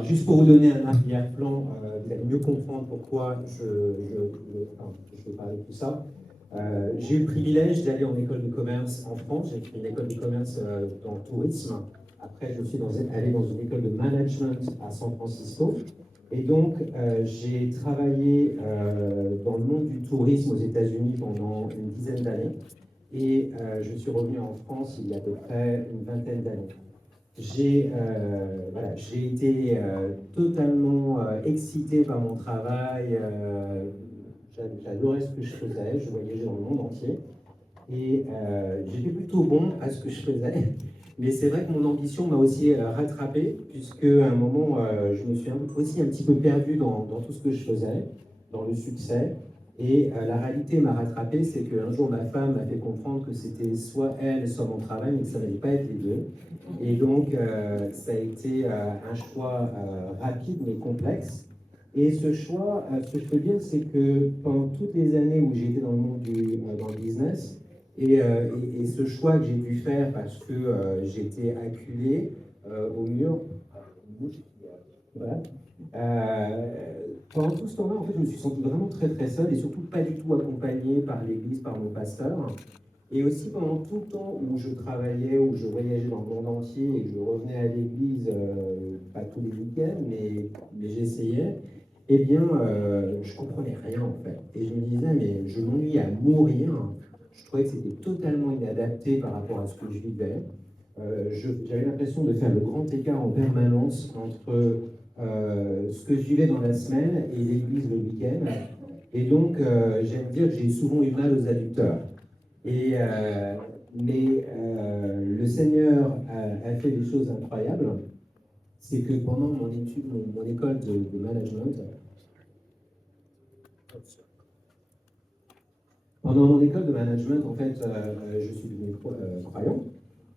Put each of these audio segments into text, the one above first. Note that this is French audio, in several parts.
Alors, juste pour vous donner un arrière-plan, vous allez mieux comprendre pourquoi je vais parler de tout ça. J'ai eu le privilège d'aller en école de commerce en France. J'ai fait une école de commerce dans le tourisme. Après, je suis allé dans une école de management à San Francisco. Et donc, j'ai travaillé dans le monde du tourisme aux États-Unis pendant une dizaine d'années. Et je suis revenu en France il y a à peu près une vingtaine d'années. J'ai été totalement excité par mon travail. J'adorais ce que je faisais. Je voyageais dans le monde entier. Et j'étais plutôt bon à ce que je faisais. Mais c'est vrai que mon ambition m'a aussi rattrapé, puisque à un moment, je me suis aussi un petit peu perdu dans tout ce que je faisais, dans le succès. Et la réalité m'a rattrapé, c'est qu'un jour, ma femme m'a fait comprendre que c'était soit elle, soit mon travail, mais que ça n'allait pas être les deux. Et donc, ça a été un choix rapide, mais complexe. Et ce choix, ce que je peux dire, c'est que pendant toutes les années où j'ai été dans le monde dans le business, et ce choix que j'ai dû faire parce que j'étais acculé au mur, voilà. Pendant tout ce temps-là, en fait, je me suis senti vraiment très très seul et surtout pas du tout accompagné par l'église, par mon pasteur. Et aussi pendant tout le temps où je travaillais, où je voyageais dans le monde entier et que je revenais à l'église, pas tous les week-ends, mais j'essayais, eh bien, je comprenais rien en fait. Et je me disais, mais je m'ennuie à mourir. Je trouvais que c'était totalement inadapté par rapport à ce que je vivais. J'avais l'impression de faire le grand écart en permanence entre ce que je vivais dans la semaine et l'église le week-end. Et donc, j'aime dire que j'ai souvent eu mal aux adducteurs. Mais le Seigneur a fait des choses incroyables. C'est que pendant mon école de management, en fait, je suis devenu croyant.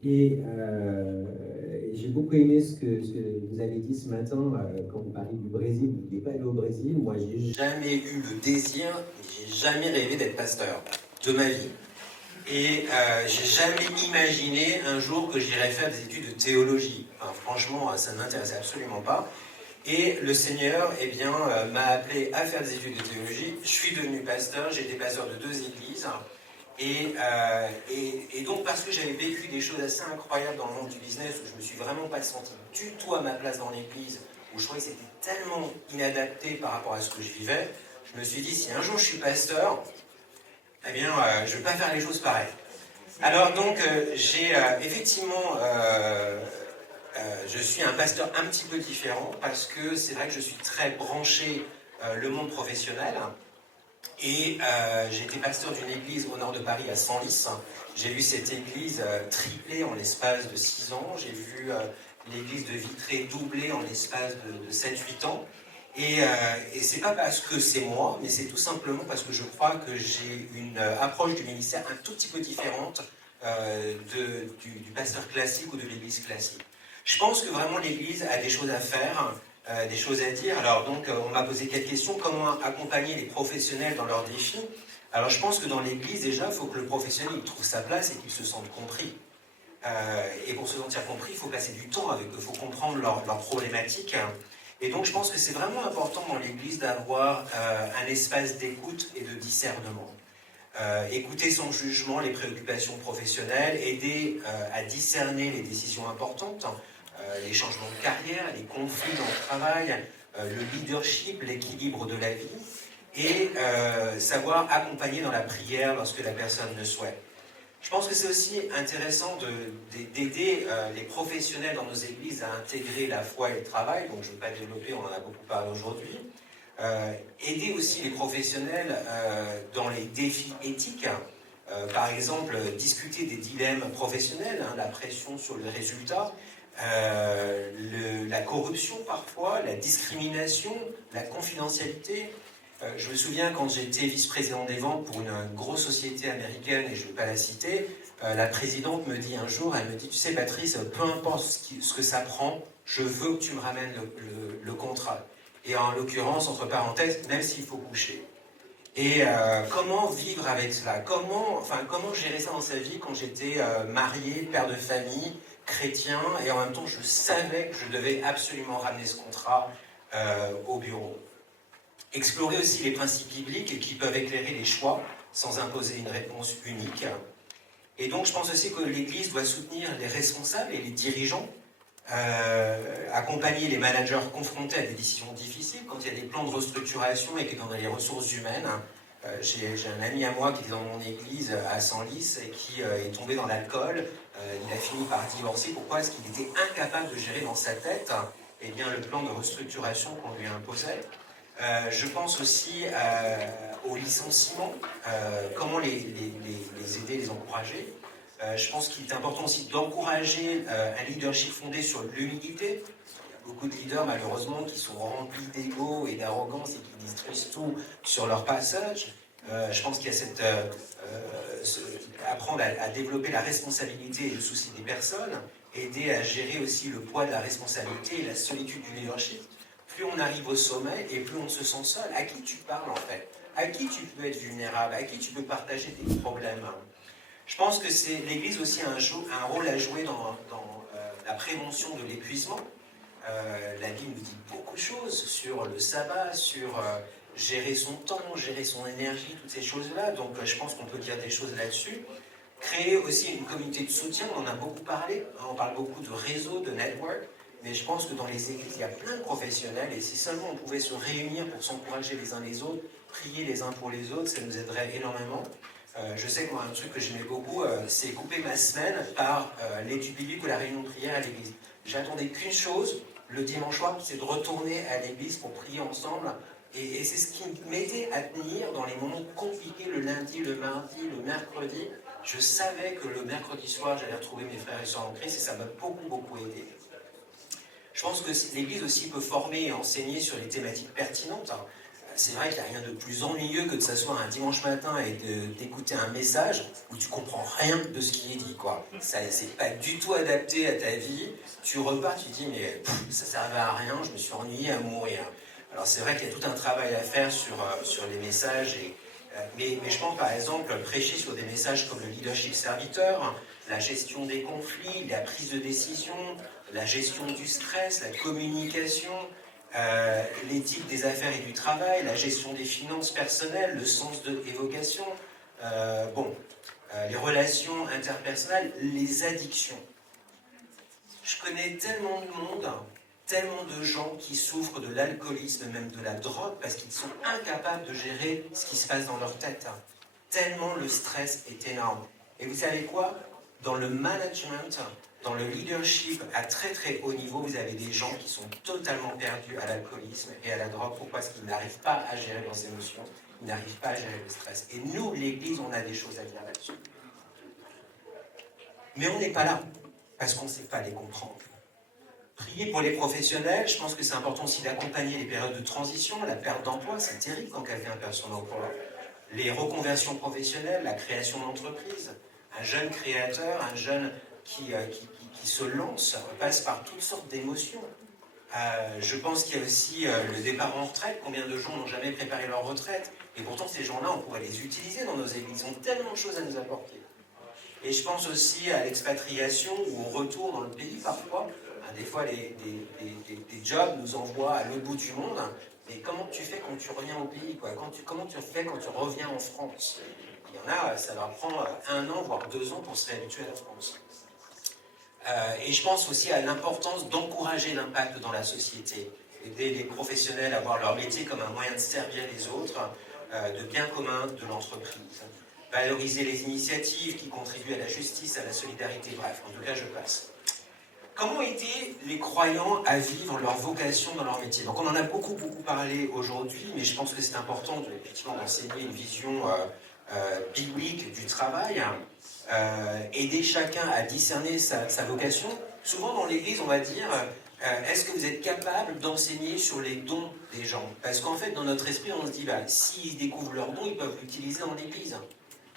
Et j'ai beaucoup aimé ce que vous avez dit ce matin quand vous parlez du Brésil. Vous n'êtes pas allé au Brésil. Moi, j'ai jamais eu le désir, j'ai jamais rêvé d'être pasteur de ma vie. Et j'ai jamais imaginé un jour que j'irais faire des études de théologie. Enfin, franchement, ça ne m'intéressait absolument pas. Et le Seigneur m'a appelé à faire des études de théologie. Je suis devenu pasteur, j'ai été pasteur de 2 églises. Et donc, parce que j'avais vécu des choses assez incroyables dans le monde du business, où je me suis vraiment pas senti du tout à ma place dans l'église, où je trouvais que c'était tellement inadapté par rapport à ce que je vivais, je me suis dit, si un jour je suis pasteur, je ne vais pas faire les choses pareilles. Alors donc, je suis un pasteur un petit peu différent, parce que c'est vrai que je suis très branché le monde professionnel. Et j'ai été pasteur d'une église au nord de Paris, à Senlis. J'ai vu cette église tripler en l'espace de 6 ans. J'ai vu l'église de Vitré doubler en l'espace de 7-8 ans. Et c'est pas parce que c'est moi, mais c'est tout simplement parce que je crois que j'ai une approche du ministère un tout petit peu différente du pasteur classique ou de l'église classique. Je pense que vraiment l'église a des choses à faire, des choses à dire. Alors donc, on m'a posé quelques questions. Comment accompagner les professionnels dans leurs défis? Alors je pense que dans l'église, déjà, il faut que le professionnel il trouve sa place et qu'il se sente compris. Et pour se sentir compris, il faut passer du temps avec eux, il faut comprendre leurs problématiques. Et donc je pense que c'est vraiment important dans l'église d'avoir un espace d'écoute et de discernement. Écouter sans jugement les préoccupations professionnelles, aider à discerner les décisions importantes, les changements de carrière, les conflits dans le travail, le leadership, l'équilibre de la vie, et savoir accompagner dans la prière lorsque la personne le souhaite. Je pense que c'est aussi intéressant d'aider les professionnels dans nos églises à intégrer la foi et le travail, donc je ne vais pas développer, on en a beaucoup parlé aujourd'hui. Aider aussi les professionnels dans les défis éthiques, par exemple discuter des dilemmes professionnels, la pression sur le résultat, la corruption parfois, la discrimination, la confidentialité. Je me souviens quand j'étais vice-président des ventes pour une grosse société américaine, et je ne vais pas la citer, la présidente me dit un jour, elle me dit, tu sais Patrice, peu importe ce que ça prend, je veux que tu me ramènes le contrat. Et en l'occurrence, entre parenthèses, même s'il faut coucher. Et comment vivre avec cela? Comment gérer ça dans sa vie quand j'étais marié, père de famille, chrétien, et en même temps, je savais que je devais absolument ramener ce contrat au bureau. Explorer aussi les principes bibliques qui peuvent éclairer les choix sans imposer une réponse unique. Et donc, je pense aussi que l'Église doit soutenir les responsables et les dirigeants, accompagner les managers confrontés à des décisions difficiles quand il y a des plans de restructuration et que dans les ressources humaines, j'ai un ami à moi qui était dans mon église à Senlis et qui est tombé dans l'alcool. Il a fini par divorcer. Pourquoi? Parce qu'il était incapable de gérer dans sa tête eh bien, le plan de restructuration qu'on lui imposait. Je pense aussi au licenciement, comment les aider, les encourager. Je pense qu'il est important aussi d'encourager un leadership fondé sur l'humilité. Il y a beaucoup de leaders, malheureusement, qui sont remplis d'ego et d'arrogance et qui détruisent tout sur leur passage. Je pense qu'il y a apprendre à développer la responsabilité et le souci des personnes, aider à gérer aussi le poids de la responsabilité et la solitude du leadership. Plus on arrive au sommet et plus on se sent seul. À qui tu parles en fait? À qui tu peux être vulnérable? À qui tu peux partager tes problèmes? Je pense que l'Église aussi a un rôle à jouer dans la prévention de l'épuisement. La Bible nous dit beaucoup de choses sur le sabbat, sur gérer son temps, gérer son énergie, toutes ces choses-là. Donc je pense qu'on peut dire des choses là-dessus. Créer aussi une communauté de soutien, on en a beaucoup parlé. On parle beaucoup de réseaux, de network. Mais je pense que dans les églises, il y a plein de professionnels et si seulement on pouvait se réunir pour s'encourager les uns les autres, prier les uns pour les autres, ça nous aiderait énormément. Je sais que moi, un truc que j'aimais beaucoup, c'est couper ma semaine par l'étude biblique ou la réunion de prière à l'église. J'attendais qu'une chose, le dimanche soir, c'est de retourner à l'église pour prier ensemble. Et c'est ce qui m'aidait à tenir dans les moments compliqués, le lundi, le mardi, le mercredi. Je savais que le mercredi soir, j'allais retrouver mes frères et sœurs en Christ et ça m'a beaucoup, beaucoup aidé. Je pense que l'Église aussi peut former et enseigner sur les thématiques pertinentes. C'est vrai qu'il n'y a rien de plus ennuyeux que de s'asseoir un dimanche matin et d'écouter un message où tu comprends rien de ce qui est dit, quoi. Ça, c'est pas du tout adapté à ta vie. Tu repars, tu te dis, mais ça servait à rien, je me suis ennuyé à mourir. Alors c'est vrai qu'il y a tout un travail à faire sur les messages. Mais je pense par exemple prêcher sur des messages comme le leadership serviteur, la gestion des conflits, la prise de décision, la gestion du stress, la communication, l'éthique des affaires et du travail, la gestion des finances personnelles, le sens de l'évocation, les relations interpersonnelles, les addictions. Je connais tellement de monde, tellement de gens qui souffrent de l'alcoolisme, même de la drogue, parce qu'ils sont incapables de gérer ce qui se passe dans leur tête. Tellement le stress est énorme. Et vous savez quoi? Dans le management, dans le leadership à très très haut niveau, vous avez des gens qui sont totalement perdus à l'alcoolisme et à la drogue. Pourquoi? Parce qu'ils n'arrivent pas à gérer leurs émotions, ils n'arrivent pas à gérer le stress. Et nous, l'Église, on a des choses à dire là-dessus. Mais on n'est pas là, parce qu'on ne sait pas les comprendre. Prier pour les professionnels, je pense que c'est important aussi d'accompagner les périodes de transition, la perte d'emploi, c'est terrible quand quelqu'un perd son emploi. Les reconversions professionnelles, la création d'entreprises, un jeune créateur, un jeune qui se lance, passe par toutes sortes d'émotions. Je pense qu'il y a aussi le départ en retraite. Combien de gens n'ont jamais préparé leur retraite? Et pourtant, ces gens-là, on pourrait les utiliser dans nos églises. Ils ont tellement de choses à nous apporter. Et je pense aussi à l'expatriation ou au retour dans le pays parfois. Des fois, des jobs nous envoient à l'autre bout du monde. Mais comment tu fais quand tu reviens au pays, quoi? Comment tu fais quand tu reviens en France? Il y en a, ça leur prend 1 an, voire 2 ans pour se réhabituer à la France. Et je pense aussi à l'importance d'encourager l'impact dans la société. Aider les professionnels à voir leur métier comme un moyen de servir les autres, de bien commun de l'entreprise. Valoriser les initiatives qui contribuent à la justice, à la solidarité, bref, en tout cas je passe. Comment aider les croyants à vivre leur vocation dans leur métier? Donc on en a beaucoup parlé aujourd'hui, mais je pense que c'est important effectivement d'enseigner une vision biblique du travail, aider chacun à discerner sa vocation. Souvent dans l'Église on va dire, est-ce que vous êtes capable d'enseigner sur les dons des gens? Parce qu'en fait dans notre esprit on se dit, s'ils découvrent leurs dons, ils peuvent l'utiliser dans l'Église.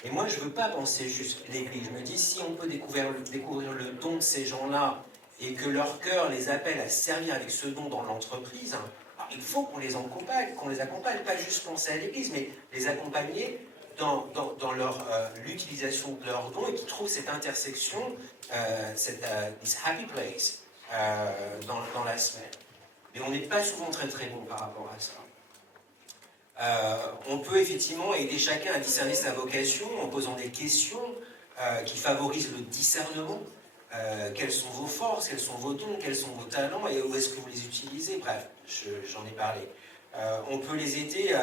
Et moi, je ne veux pas penser juste l'Église. Je me dis, si on peut découvrir le don de ces gens-là et que leur cœur les appelle à servir avec ce don dans l'entreprise, il faut qu'on les accompagne, pas juste penser à l'Église, mais les accompagner dans l'utilisation de leurs dons et qui trouvent cette intersection, this happy place dans la semaine. Mais on n'est pas souvent très très bon par rapport à ça. On peut effectivement aider chacun à discerner sa vocation en posant des questions qui favorisent le discernement. Quelles sont vos forces, quels sont vos dons, quels sont vos talents et où est-ce que vous les utilisez? Bref, j'en ai parlé. On peut les aider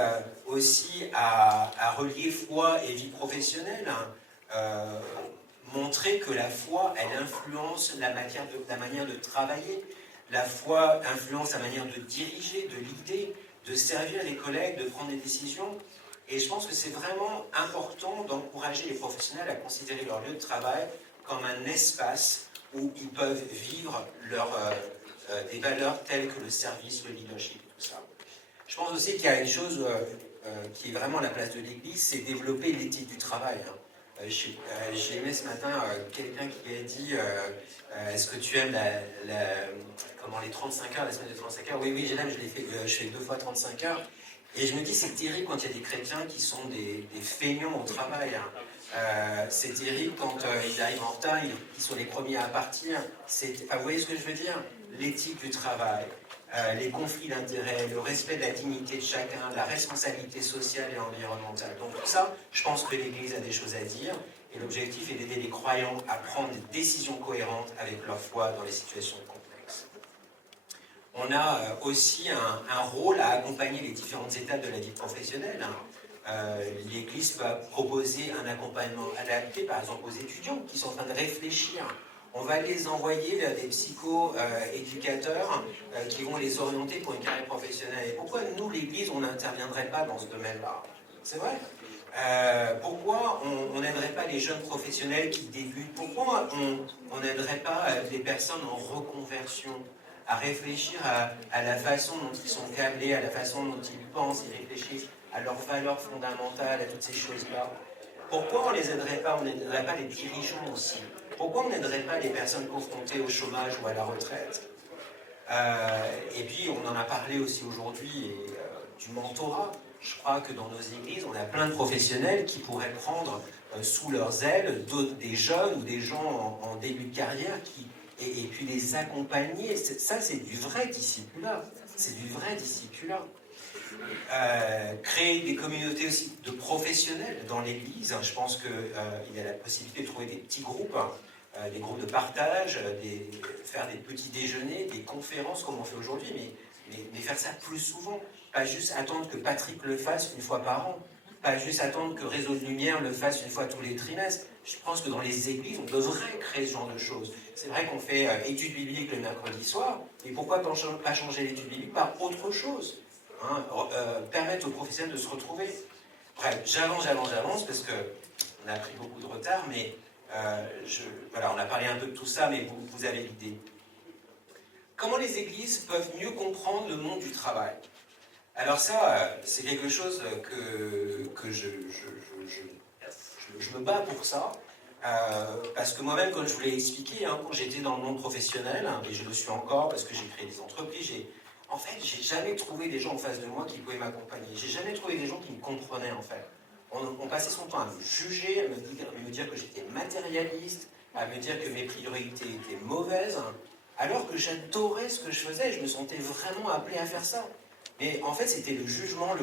aussi à relier foi et vie professionnelle, montrer que la foi, elle influence la manière de travailler, la foi influence la manière de diriger, de l'idée, de servir les collègues, de prendre des décisions. Et je pense que c'est vraiment important d'encourager les professionnels à considérer leur lieu de travail comme un espace où ils peuvent vivre des valeurs telles que le service, le leadership et tout ça. Je pense aussi qu'il y a une chose qui est vraiment à la place de l'Église, c'est développer l'éthique du travail. J'ai aimé ce matin quelqu'un qui a dit est-ce que tu aimes les 35 heures, la semaine de 35 heures? Oui, je l'aime, je fais 2 fois 35 heures. Et je me dis, c'est terrible quand il y a des chrétiens qui sont des feignants au travail. C'est terrible quand ils arrivent en retard, ils sont les premiers à partir. Vous voyez ce que je veux dire? L'éthique du travail, les conflits d'intérêts, le respect de la dignité de chacun, la responsabilité sociale et environnementale. Donc tout ça, je pense que l'Église a des choses à dire. Et l'objectif est d'aider les croyants à prendre des décisions cohérentes avec leur foi dans les situations complexes. On a aussi un rôle à accompagner les différentes étapes de la vie professionnelle. L'Église va proposer un accompagnement adapté, par exemple, aux étudiants qui sont en train de réfléchir. On va les envoyer vers des psycho-éducateurs qui vont les orienter pour une carrière professionnelle. Et pourquoi nous, l'Église, on n'interviendrait pas dans ce domaine-là? C'est vrai. Pourquoi on n'aiderait pas les jeunes professionnels qui débutent? Pourquoi on n'aiderait pas les personnes en reconversion à réfléchir à la façon dont ils sont câblés, à la façon dont ils pensent, ils réfléchissent, à leurs valeurs fondamentales, à toutes ces choses-là? Pourquoi on les aiderait pas? On n'aiderait pas les dirigeants aussi? Pourquoi on n'aiderait pas les personnes confrontées au chômage ou à la retraite? Et puis, on en a parlé aussi aujourd'hui, du mentorat. Je crois que dans nos églises, on a plein de professionnels qui pourraient prendre sous leurs ailes des jeunes ou des gens en début de carrière et puis les accompagner. Ça, c'est du vrai discipulat. C'est du vrai discipulat. Créer des communautés aussi de professionnels dans l'église. Je pense qu'il y a la possibilité de trouver des petits groupes, des groupes de partage, faire des petits déjeuners, des conférences comme on fait aujourd'hui, mais faire ça plus souvent. Pas juste attendre que Patrick le fasse une fois par an. Pas juste attendre que Réseau de Lumière le fasse une fois tous les trimestres. Je pense que dans les églises, on devrait créer ce genre de choses. C'est vrai qu'on fait études bibliques le mercredi soir, mais pourquoi pas changer l'étude biblique par autre chose, permettre aux professionnels de se retrouver. Bref, j'avance, parce qu'on a pris beaucoup de retard, mais on a parlé un peu de tout ça, mais vous avez l'idée. Comment les églises peuvent mieux comprendre le monde du travail? Alors ça, c'est quelque chose que je me bats pour ça, parce que moi-même, comme je vous l'ai expliqué, quand j'étais dans le monde professionnel, et je le suis encore parce que j'ai créé des entreprises, j'ai jamais trouvé des gens en face de moi qui pouvaient m'accompagner. J'ai jamais trouvé des gens qui me comprenaient, en fait. On passait son temps à me juger, à me dire que j'étais matérialiste, à me dire que mes priorités étaient mauvaises, alors que j'adorais ce que je faisais, je me sentais vraiment appelé à faire ça. Mais en fait, c'était le jugement.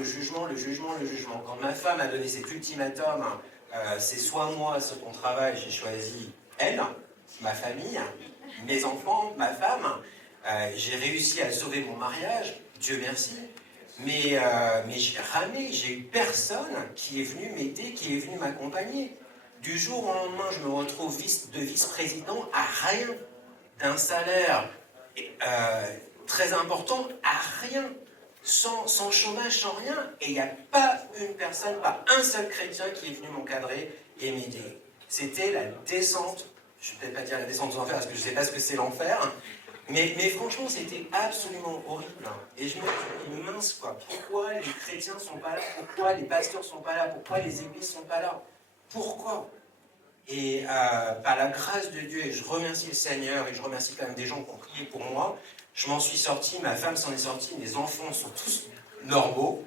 Quand ma femme a donné cet ultimatum, c'est soit moi, soit ton travail, j'ai choisi elle, ma famille, mes enfants, ma femme. J'ai réussi à sauver mon mariage, Dieu merci. Mais j'ai ramé, j'ai eu personne qui est venu m'aider, qui est venu m'accompagner. Du jour au lendemain, je me retrouve vice-président à rien, d'un salaire très important, à rien. Sans chômage, sans rien, et il n'y a pas une personne, pas un seul chrétien qui est venu m'encadrer et m'aider. C'était la descente, je ne vais peut-être pas dire la descente aux enfers, parce que je ne sais pas ce que c'est l'enfer, mais franchement, c'était absolument horrible. Et je me dis, mince quoi, pourquoi les chrétiens ne sont pas là? Pourquoi les pasteurs ne sont pas là? Pourquoi les églises ne sont pas là? Pourquoi? Et par la grâce de Dieu, et je remercie le Seigneur, et je remercie quand même des gens qui ont prié pour moi, je m'en suis sorti, ma femme s'en est sortie, mes enfants sont tous normaux.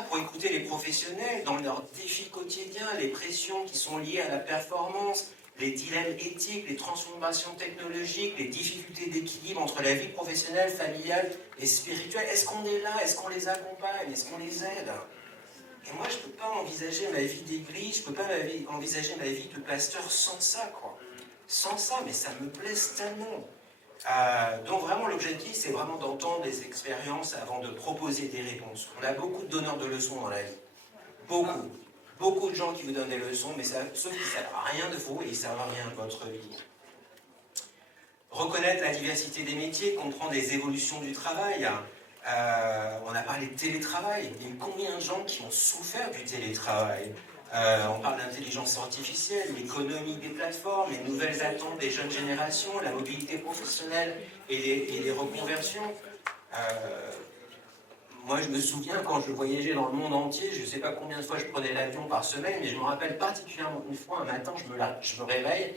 là pour écouter les professionnels dans leurs défis quotidiens, les pressions qui sont liées à la performance, les dilemmes éthiques, les transformations technologiques, les difficultés d'équilibre entre la vie professionnelle, familiale et spirituelle. Est-ce qu'on est là? Est-ce qu'on les accompagne? Est-ce qu'on les aide? Et moi, je ne peux pas envisager ma vie d'église, je ne peux pas envisager ma vie de pasteur sans ça, quoi. Sans ça, mais ça me blesse tellement. Donc vraiment, l'objectif, c'est vraiment d'entendre les expériences avant de proposer des réponses. On a beaucoup de donneurs de leçons dans la vie. Beaucoup. Beaucoup de gens qui vous donnent des leçons, mais sauf qu'ils ne savent rien de vous et ils ne savent rien de votre vie. Reconnaître la diversité des métiers, comprendre les évolutions du travail. On a parlé de télétravail. Il y a eu combien de gens qui ont souffert du télétravail? On parle d'intelligence artificielle, l'économie des plateformes, les nouvelles attentes des jeunes générations, la mobilité professionnelle et les reconversions. Moi, je me souviens quand je voyageais dans le monde entier, je ne sais pas combien de fois je prenais l'avion par semaine, mais je me rappelle particulièrement une fois, un matin, je me réveille,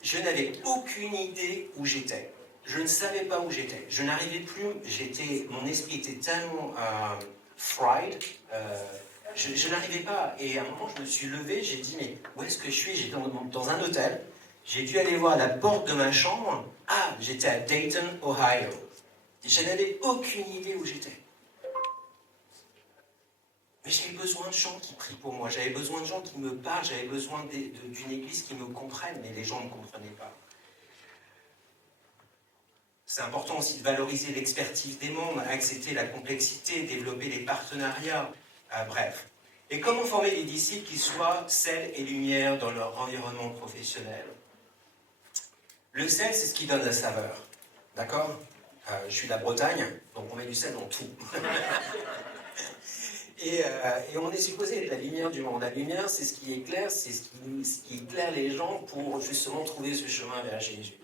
je n'avais aucune idée où j'étais. Je ne savais pas où j'étais. Je n'arrivais plus, mon esprit était tellement fried, je n'arrivais pas. Et à un moment, je me suis levé, j'ai dit, mais où est-ce que je suis? J'étais dans un hôtel. J'ai dû aller voir la porte de ma chambre. Ah, j'étais à Dayton, Ohio. Et je n'avais aucune idée où j'étais. Mais j'avais besoin de gens qui prient pour moi. J'avais besoin de gens qui me parlent. J'avais besoin d'une église qui me comprenne. Mais les gens ne me comprenaient pas. C'est important aussi de valoriser l'expertise des membres, accepter la complexité, développer les partenariats. Bref. Et comment former des disciples qui soient sel et lumière dans leur environnement professionnel? Le sel, c'est ce qui donne la saveur. D'accord? Je suis de la Bretagne, donc on met du sel dans tout. et on est supposé être la lumière du monde. La lumière, c'est ce qui éclaire, c'est ce qui éclaire les gens pour justement trouver ce chemin vers Jésus.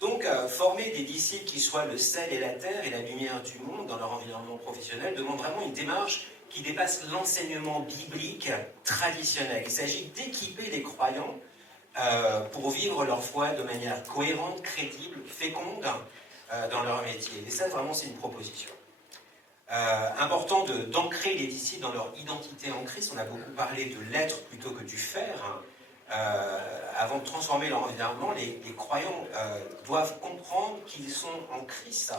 Donc, former des disciples qui soient le sel et la terre et la lumière du monde dans leur environnement professionnel demande vraiment une démarche qui dépasse l'enseignement biblique traditionnel. Il s'agit d'équiper les croyants pour vivre leur foi de manière cohérente, crédible, féconde dans leur métier. Et ça, vraiment, c'est une proposition. Important d'ancrer les disciples dans leur identité en Christ. On a beaucoup parlé de l'être plutôt que du faire. Avant de transformer leur environnement, les croyants doivent comprendre qu'ils sont en Christ.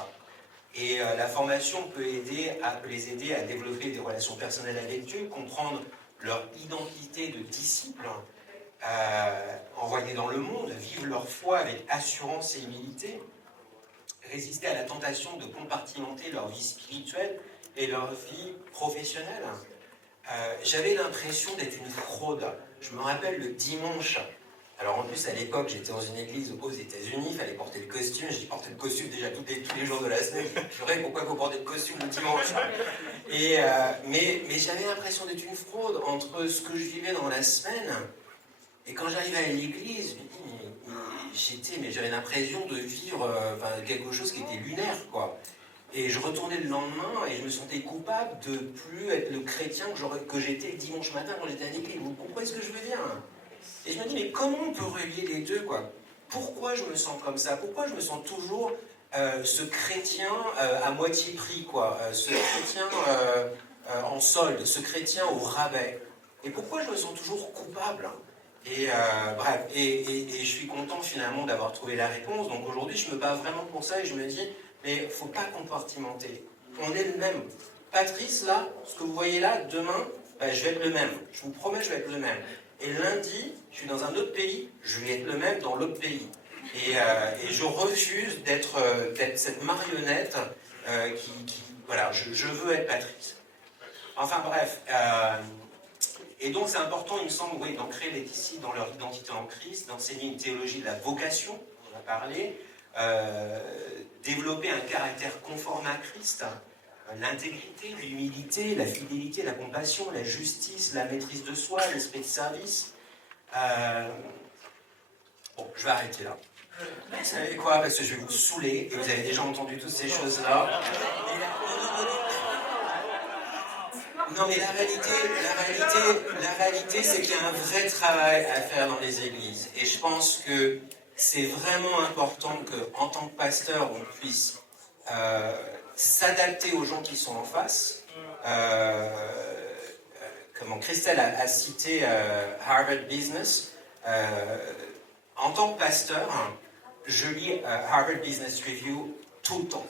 Et la formation peut les aider à développer des relations personnelles avec Dieu, comprendre leur identité de disciples, envoyés dans le monde, vivre leur foi avec assurance et humilité, résister à la tentation de compartimenter leur vie spirituelle et leur vie professionnelle. J'avais l'impression d'être une fraude. Je me rappelle le dimanche. Alors en plus, à l'époque, j'étais dans une église aux États-Unis, il fallait porter le costume. J'ai porté le costume déjà tous les jours de la semaine. Je me pourquoi vous portez le costume le dimanche? Mais j'avais l'impression d'être une fraude entre ce que je vivais dans la semaine. Et quand j'arrivais à l'église, j'avais l'impression de vivre quelque chose qui était lunaire, quoi. Et je retournais le lendemain et je me sentais coupable de plus être le chrétien que j'étais le dimanche matin quand j'étais à l'église. Vous comprenez ce que je veux dire? Et je me dis, mais comment on peut relier les deux, quoi? Pourquoi je me sens comme ça? Pourquoi je me sens toujours ce chrétien à moitié prix, quoi? Ce chrétien en solde, ce chrétien au rabais? Et pourquoi je me sens toujours coupable? Et bref, et je suis content finalement d'avoir trouvé la réponse. Donc aujourd'hui, je me bats vraiment pour ça et je me dis, mais il ne faut pas compartimenter. On est le même. Patrice, là, ce que vous voyez là, demain, je vais être le même. Je vous promets, je vais être le même. Et lundi, je suis dans un autre pays, je vais être le même dans l'autre pays. Et je refuse d'être cette marionnette voilà, je veux être Patrice. Enfin bref. Et donc c'est important, il me semble, oui, d'ancrer les disciples dans leur identité en Christ, d'enseigner une théologie de la vocation, on en a parlé, développer un caractère conforme à Christ, l'intégrité, l'humilité, la fidélité, la compassion, la justice, la maîtrise de soi, l'esprit de service. Bon, je vais arrêter là. Vous savez quoi? Parce que je vais vous saouler, et vous avez déjà entendu toutes ces choses-là. Non, mais la réalité, c'est qu'il y a un vrai travail à faire dans les églises. Et je pense que c'est vraiment important qu'en tant que pasteur, on puisse s'adapter aux gens qui sont en face, comment Christelle a cité Harvard Business. En tant que pasteur, je lis Harvard Business Review tout le temps.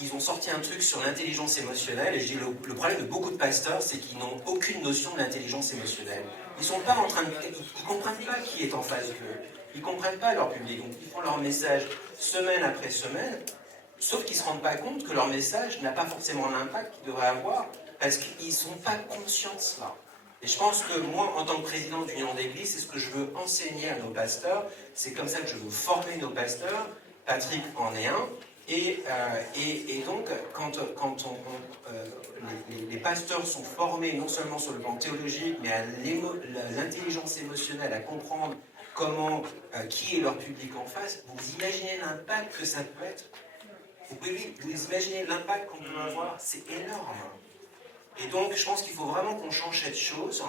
Ils ont sorti un truc sur l'intelligence émotionnelle, et je dis le problème de beaucoup de pasteurs, c'est qu'ils n'ont aucune notion de l'intelligence émotionnelle. Ils sont pas en train de, ils comprennent pas qui est en face d'eux, ils comprennent pas leur public, donc ils font leur message semaine après semaine, sauf qu'ils se rendent pas compte que leur message n'a pas forcément l'impact qu'ils devraient avoir, parce qu'ils sont pas conscients de cela. Et je pense que moi, en tant que président d'Union d'Église, c'est ce que je veux enseigner à nos pasteurs, c'est comme ça que je veux former nos pasteurs. Patrick en est un. Et donc, quand les pasteurs sont formés non seulement sur le plan théologique, mais à l'intelligence émotionnelle, à comprendre comment, qui est leur public en face, vous imaginez l'impact que ça peut être. Vous imaginez l'impact qu'on peut avoir, c'est énorme. Et donc, je pense qu'il faut vraiment qu'on change cette chose.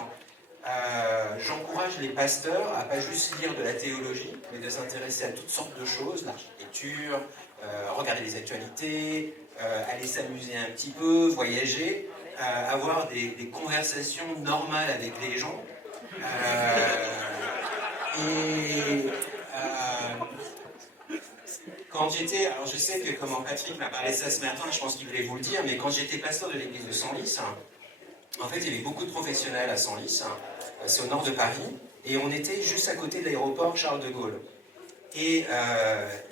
J'encourage les pasteurs à pas juste lire de la théologie, mais de s'intéresser à toutes sortes de choses, l'architecture, regarder les actualités, aller s'amuser un petit peu, voyager, avoir des conversations normales avec les gens. Quand j'étais, alors je sais que comment Patrick m'a parlé de ça ce matin, je pense qu'il voulait vous le dire, mais quand j'étais pasteur de l'église de Senlis, en fait il y avait beaucoup de professionnels à Senlis, c'est au nord de Paris, et on était juste à côté de l'aéroport Charles de Gaulle. Et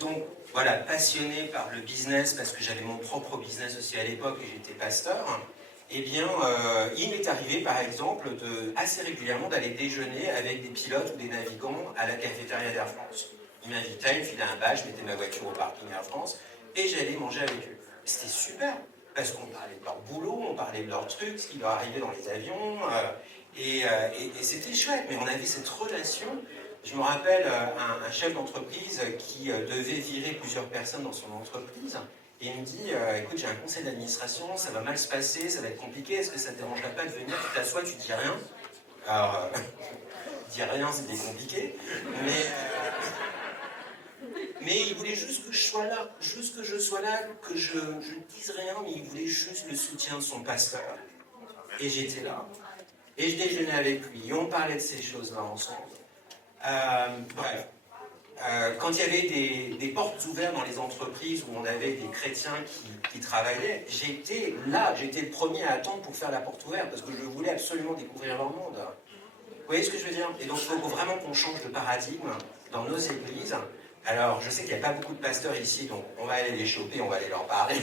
donc voilà, passionné par le business, parce que j'avais mon propre business aussi à l'époque et j'étais pasteur, eh bien il m'est arrivé par exemple assez régulièrement d'aller déjeuner avec des pilotes ou des navigants à la cafétéria d'Air France. Ils m'invitaient, ils me filaient un badge, je mettais ma voiture au parking Air France et j'allais manger avec eux. C'était super, parce qu'on parlait de leur boulot, on parlait de leurs trucs, ce qui leur arrivait dans les avions, et c'était chouette, mais on avait cette relation. Je me rappelle un chef d'entreprise qui devait virer plusieurs personnes dans son entreprise, et il me dit écoute, j'ai un conseil d'administration, ça va mal se passer, ça va être compliqué, est-ce que ça ne te dérangerait pas de venir, tu t'assois, tu dis rien. Alors, dire rien, c'était compliqué, mais il voulait juste que je sois là, que je ne dise rien, mais il voulait juste le soutien de son pasteur. Et j'étais là. Et je déjeunais avec lui, et on parlait de ces choses-là ensemble. Bref. Quand il y avait des portes ouvertes dans les entreprises où on avait des chrétiens qui travaillaient, j'étais là, j'étais le premier à attendre pour faire la porte ouverte, parce que je voulais absolument découvrir leur monde. Vous voyez ce que je veux dire? Et donc il faut vraiment qu'on change de paradigme dans nos églises. Alors, je sais qu'il n'y a pas beaucoup de pasteurs ici, donc on va aller les choper, on va aller leur parler.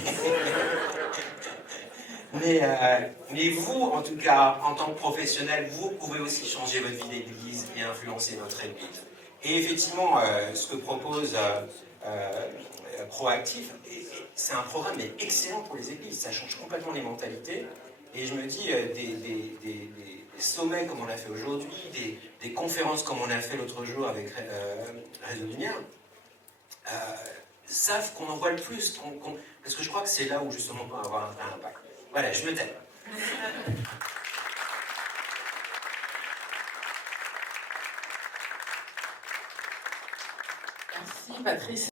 Mais vous, en tout cas, en tant que professionnel, vous pouvez aussi changer votre vie d'église et influencer votre église. Et effectivement, ce que propose Proactif, c'est un programme mais excellent pour les églises. Ça change complètement les mentalités. Et je me dis, des sommets comme on l'a fait aujourd'hui, des conférences comme on a fait l'autre jour avec Réseau Lumière, savent qu'on en voit le plus. Parce que je crois que c'est là où justement on peut avoir un vrai impact. Voilà, je me tais. Merci Patrice.